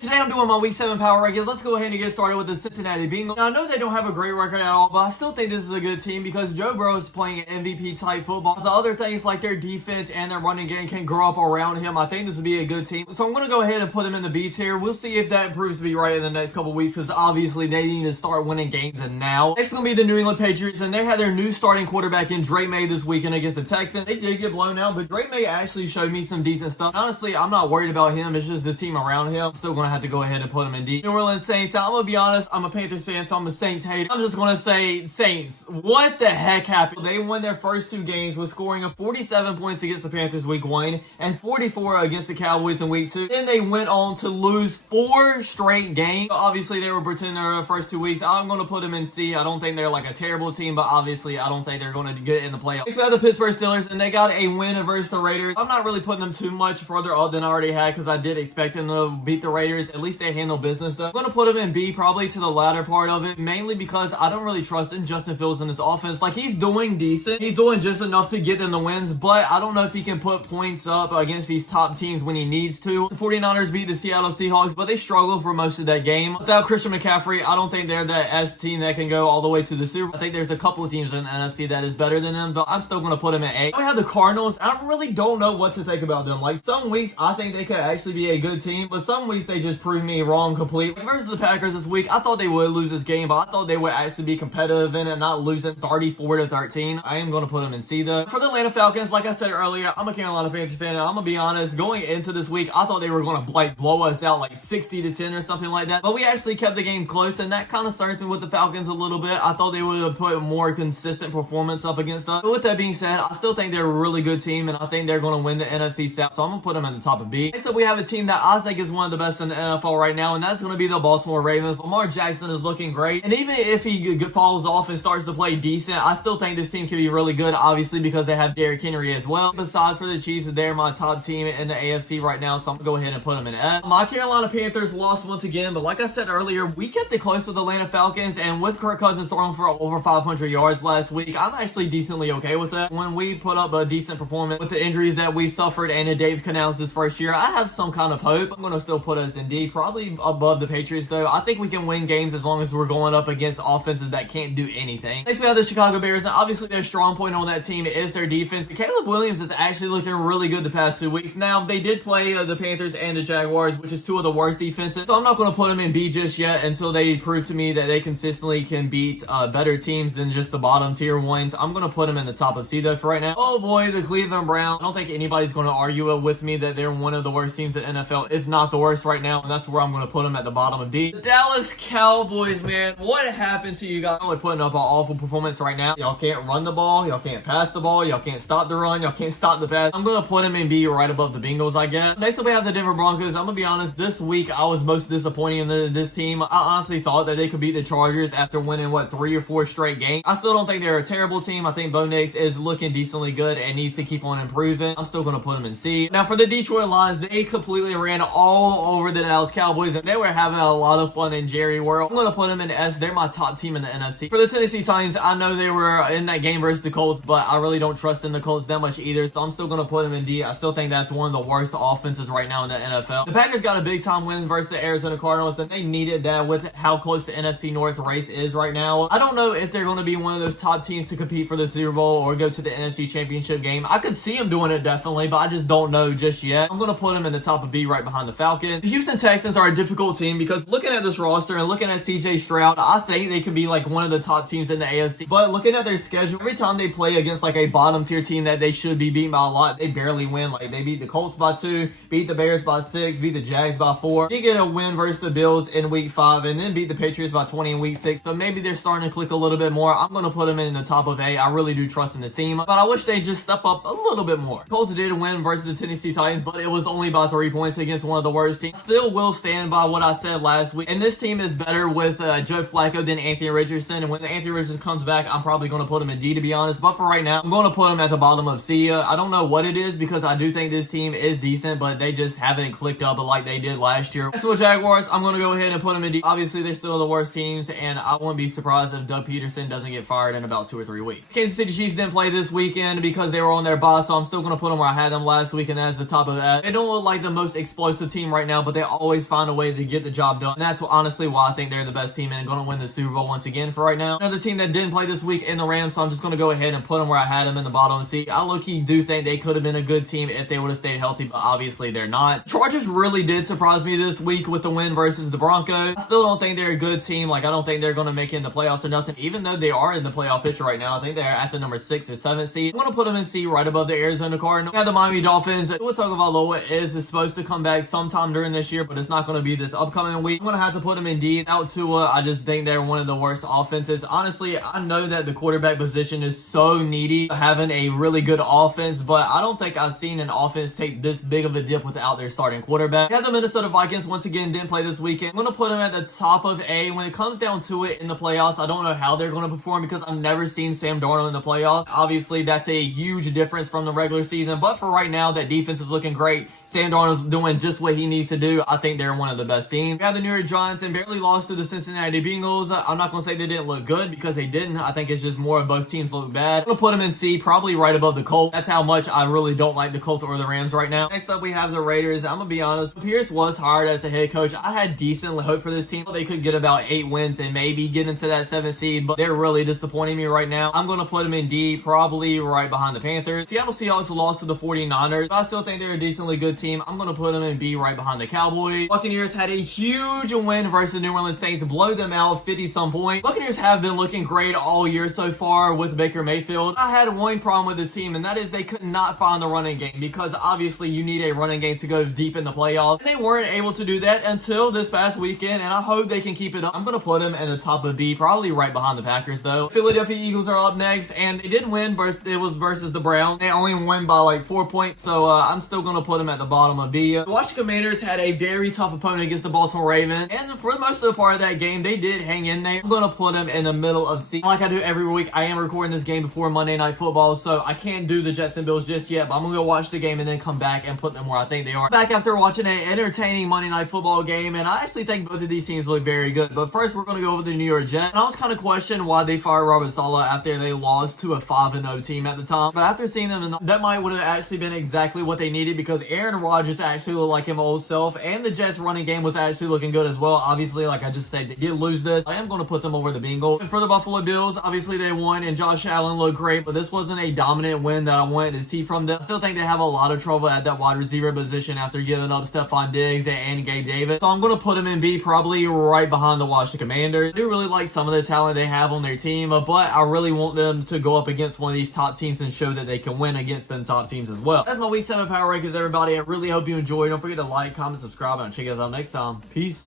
Today I'm doing my Week 7 power rankings. Let's go ahead and get started with the Cincinnati Bengals. Now, I know they don't have a great record at all, but I still think this is a good team because Joe Burrow is playing MVP-type football. The other things like their defense and their running game can grow up around him. I think this would be a good team. So I'm going to go ahead and put him in the B tier. We'll see if that proves to be right in the next couple weeks because obviously they need to start winning games and now. Next is going to be the New England Patriots, and they had their new starting quarterback in Drake May this weekend against the Texans. They did get blown out, but Drake May actually showed me some decent stuff. Honestly, I'm not worried about him. It's just the team around him. I'm still going to have to go ahead and put him in D. New Orleans Saints. Now, I'm gonna be honest, I'm a Panthers fan, so I'm a Saints hater. I'm just gonna say Saints. What the heck happened? They won their first two games with scoring of 47 points against the Panthers week 1 and 44 against the Cowboys in week 2. Then they went on to lose 4 straight games. Obviously, they were pretending their first 2 weeks. I'm gonna put them in C. I don't think they're like a terrible team, but obviously I don't think they're gonna get in the playoffs. Next we have the Pittsburgh Steelers, and they got a win versus the Raiders. I'm not really putting them too much further up than I already had because I did expect them to beat the Raiders. At least they handle business though. I'm gonna put him in B, probably to the latter part of it, mainly because I don't really trust in Justin Fields in this offense. Like, he's doing decent. He's doing just enough to get them the wins, but I don't know if he can put points up against these top teams when he needs to. The 49ers beat the Seattle Seahawks, but they struggled for most of that game. Without Christian McCaffrey, I don't think they're that S team that can go all the way to the Super Bowl. I think there's a couple of teams in the NFC that is better than them, but I'm still gonna put them in A. We have the Cardinals. I really don't know what to think about them. Like, some weeks I think they could actually be a good team, but some weeks they just prove me wrong completely. Versus the Packers this week, I thought they would lose this game, but I thought they would actually be competitive in it, not losing 34-13. I am going to put them in C though. For the Atlanta Falcons, like I said earlier, I'm a Carolina Panthers fan, and I'm going to be honest, going into this week, I thought they were going to like blow us out like 60-10 or something like that, but we actually kept the game close, and that kind of starts me with the Falcons a little bit. I thought they would have put more consistent performance up against us, but with that being said, I still think they're a really good team, and I think they're going to win the NFC South, so I'm going to put them at the top of B. Next up, we have a team that I think is one of the best in the NFL right now, and that's going to be the Baltimore Ravens. Lamar Jackson is looking great, and even if he falls off and starts to play decent, I still think this team can be really good, obviously because they have Derrick Henry as well. Besides, for the Chiefs, they're my top team in the AFC right now, so I'm gonna go ahead and put them in F. My Carolina Panthers lost once again, but like I said earlier, we kept it close with the Atlanta Falcons, and with Kirk Cousins throwing for over 500 yards last week, I'm actually decently okay with that. When we put up a decent performance with the injuries that we suffered and Dave Canales' first year, I have some kind of hope. I'm gonna still put us in D, probably above the Patriots though. I think we can win games as long as we're going up against offenses that can't do anything. Next we have the Chicago Bears, and obviously their strong point on that team is their defense. Caleb Williams is actually looking really good the past 2 weeks. Now, they did play the Panthers and the Jaguars, which is 2 of the worst defenses, so I'm not going to put them in B just yet until they prove to me that they consistently can beat better teams than just the bottom tier ones. I'm going to put them in the top of C though for right now. Oh boy, the Cleveland Browns. I don't think anybody's going to argue it with me that they're one of the worst teams in NFL, if not the worst right now, and that's where I'm going to put them at the bottom of D. The Dallas Cowboys, man, what happened to you guys? Only putting up an awful performance right now. Y'all can't run the ball, y'all can't pass the ball, y'all can't stop the run, y'all can't stop the pass. I'm gonna put them in B right above the Bengals, I guess. Next up we have the Denver Broncos. I'm gonna be honest, this week I was most disappointed in this team. I honestly thought that they could beat the Chargers after winning 3 or 4 straight games. I still don't think they're a terrible team. I think Bo Nix is looking decently good and needs to keep on improving. I'm still gonna put them in C. Now for the Detroit Lions, they completely ran all over the Dallas Cowboys, and they were having a lot of fun in Jerry World. I'm gonna put them in S. They're my top team in the NFC. For the Tennessee Titans, I know they were in that game versus the Colts, but I really don't trust in the Colts that much either, so I'm still gonna put them in D. I still think that's one of the worst offenses right now in the NFL. The Packers got a big time win versus the Arizona Cardinals, and they needed that with how close the NFC North race is right now. I don't know if they're gonna be one of those top teams to compete for the Super Bowl or go to the NFC Championship game. I could see them doing it definitely, but I just don't know just yet. I'm gonna put them in the top of B right behind the Falcons. The Houston Texans are a difficult team because looking at this roster and looking at CJ Stroud, I think they could be like one of the top teams in the AFC. But looking at their schedule, every time they play against like a bottom tier team that they should be beaten by a lot, they barely win. Like, they beat the Colts by 2, beat the Bears by 6, beat the Jags by 4. They get a win versus the Bills in week 5, and then beat the Patriots by 20 in week 6. So maybe they're starting to click a little bit more. I'm going to put them in the top of A. I really do trust in this team, but I wish they just step up a little bit more. Colts did win versus the Tennessee Titans, but it was only by 3 points against one of the worst teams. Still will stand by what I said last week, and this team is better with Joe Flacco than Anthony Richardson, and when Anthony Richardson comes back, I'm probably going to put him in D, to be honest, but for right now, I'm going to put him at the bottom of C. I don't know what it is because I do think this team is decent, but they just haven't clicked up like they did last year. As for Jaguars, I'm going to go ahead and put them in D. Obviously, they're still the worst teams, and I wouldn't be surprised if Doug Peterson doesn't get fired in about 2 or 3 weeks. Kansas City Chiefs didn't play this weekend because they were on their bye, so I'm still going to put them where I had them last week, and that's the top of that. They don't look like the most explosive team right now, but they always find a way to get the job done. And that's honestly why I think they're the best team and going to win the Super Bowl once again for right now. Another team that didn't play this week in the Rams, so I'm just going to go ahead and put them where I had them in the bottom seat. I low-key do think they could have been a good team if they would have stayed healthy, but obviously they're not. Chargers really did surprise me this week with the win versus the Broncos. I still don't think they're a good team. Like, I don't think they're going to make it in the playoffs or nothing, even though they are in the playoff picture right now. I think they're at the number 6 or 7 seed. I'm going to put them in C right above the Arizona Cardinals. We have the Miami Dolphins. Tua Tagovailoa is supposed to come back sometime during this year, but it's not going to be this upcoming week. I'm going to have to put them in D. Out Tua, I just think they're one of the worst offenses. Honestly, I know that the quarterback position is so needy, having a really good offense, but I don't think I've seen an offense take this big of a dip without their starting quarterback. We have the Minnesota Vikings once again didn't play this weekend. I'm going to put them at the top of A. When it comes down to it in the playoffs, I don't know how they're going to perform because I've never seen Sam Darnold in the playoffs. Obviously, that's a huge difference from the regular season, but for right now, that defense is looking great. Sam Darnold's doing just what he needs to do. I think they're one of the best teams. We have the New York Giants and barely lost to the Cincinnati Bengals. I'm not going to say they didn't look good because they didn't. I think it's just more of both teams look bad. I'm going to put them in C, probably right above the Colts. That's how much I really don't like the Colts or the Rams right now. Next up, we have the Raiders. I'm going to be honest. Pierce was hired as the head coach. I had decent hope for this team. They could get about 8 wins and maybe get into that 7th seed, but they're really disappointing me right now. I'm going to put them in D, probably right behind the Panthers. Seattle Seahawks lost to the 49ers, but I still think they're a decently good team. I'm going to put them in B right behind the Cowboys. Buccaneers had a huge win versus the New Orleans Saints, blow them out 50-some points. Buccaneers have been looking great all year so far with Baker Mayfield. I had one problem with this team, and that is they could not find the running game because obviously you need a running game to go deep in the playoffs. And they weren't able to do that until this past weekend, and I hope they can keep it up. I'm going to put them in the top of B, probably right behind the Packers though. Philadelphia Eagles are up next, and they did win versus the Browns. They only won by like 4 points, so I'm still going to put them at the bottom of B. The Washington Commanders had a very tough opponent against the Baltimore Ravens, and for most of the part of that game, they did hang in there. I'm going to put them in the middle of C. Like I do every week, I am recording this game before Monday Night Football, so I can't do the Jets and Bills just yet, but I'm going to go watch the game and then come back and put them where I think they are. Back after watching an entertaining Monday Night Football game, and I actually think both of these teams look very good. But first, we're going to go over the New York Jets. And I was kind of questioning why they fired Robert Saleh after they lost to a 5-0 team at the time. But after seeing them, that might would have actually been exactly what they needed because Aaron Rodgers actually looked like his old self, and the Jets running game was actually looking good as well. Obviously, like I just said, they did lose this. I am going to put them over the Bengals. And for the Buffalo Bills, obviously they won, and Josh Allen looked great, but this wasn't a dominant win that I wanted to see from them. I still think they have a lot of trouble at that wide receiver position after giving up Stephon Diggs and Gabe Davis. So I'm going to put them in B, probably right behind the Washington Commanders. I do really like some of the talent they have on their team, but I really want them to go up against one of these top teams and show that they can win against them top teams as well. That's my Week 7 Power Rankings, everybody. I really hope you enjoyed. Don't forget to like, comment, subscribe, and I'll check you guys out next time. Peace.